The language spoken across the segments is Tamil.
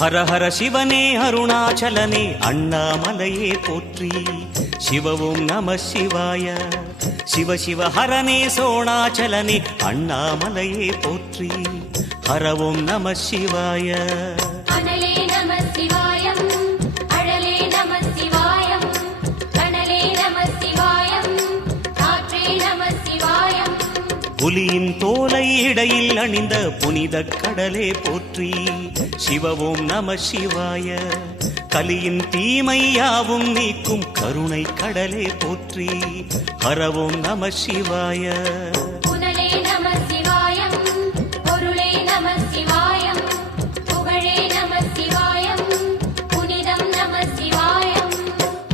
ஹர ஹர சிவனே அருணாச்சலனே அண்ணாமலையே போற்றி. சிவவும் நம சிவாய. சிவ சிவ ஹரனே சோணாச்சலனே அண்ணாமலையே போற்றி. ஹரவும் நம சிவாய. அனலே நம சிவாயம், அழலே நம சிவாயம், கனலே நம சிவாயம், காற்றே நம சிவாயம். புலியின் தோலை இடையில் அணிந்த புனித கடலே போற்றி. சிவவும் நம சிவாய. கலியின் தீமையாவும் நீக்கும் கருணை கடலே போற்றி. ஹரவும் நம சிவாய. புனலே நம சிவாயம், பொருளே நம சிவாயம், புகழே நம சிவாயம், புனிதம் நம சிவாயம்.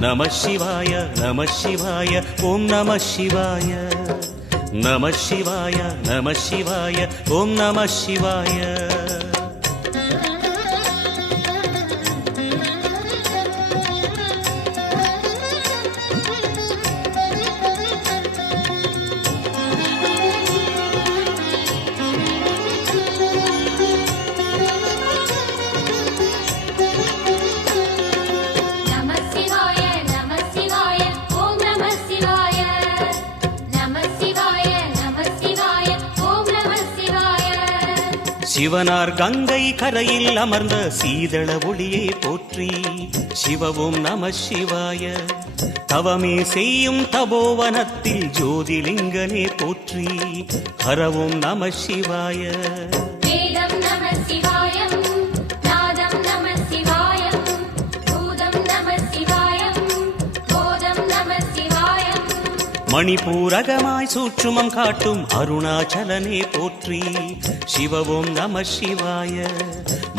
நம சிவாய நம சிவாய ஓம் நம சிவாய. நம சிவாய நம சிவாய ஓம் நம சிவாய. சிவனார் கங்கை கரையில் அமர்ந்த சீதள ஒளியே போற்றி. சிவவும் நம சிவாய. தவமே செய்யும் தபோவனத்தில் ஜோதிலிங்கனே போற்றி. ஹரவும் நம சிவாய. வேதம் நம சிவாயம், நாதம் நம சிவாயம், பூதம் நம சிவாயம், போதம் நம சிவாயம். மணிபூரகமாய் சூட்சுமம் காட்டும் அருணாச்சலனே போற்றி. சிவவும் நம சிவாய.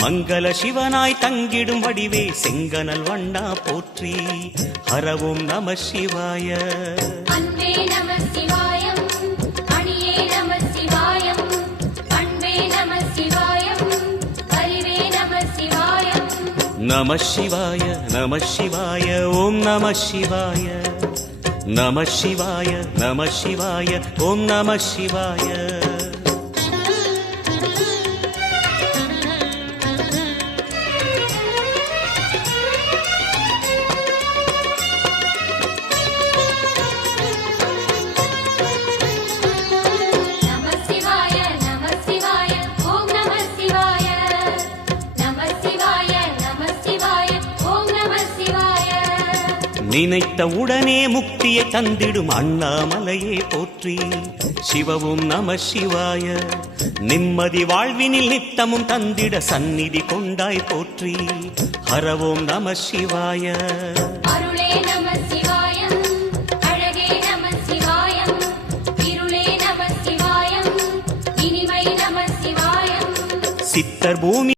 மங்கள சிவனாய் தங்கிடும் வடிவே செங்கனல் வண்ணா போற்றி. ஹரவும் நம சிவாய. அன்பே நம சிவாயம், அணியே நம சிவாயம், பண்பே நம சிவாயம், அறிவே நம சிவாயம். நம சிவாய நம சிவாய ஓம் நம சிவாய. நம சிவாய நம சிவாய ஓம் நம சிவாய. நினைத்த உடனே முக்தியை தந்திடும் அண்ணாமலையே போற்றி. சிவவும் நம சிவாய. நிம்மதி வாழ்வினில் நித்தமும் தந்திட சந்நிதி கொண்டாய் போற்றி. ஹரவோம் நம சிவாய. அருளே நம சிவாயம், அழகே நம சிவாயம், இருளே நம சிவாயம், இனிமை நம சிவாயம். சித்தர் பூமி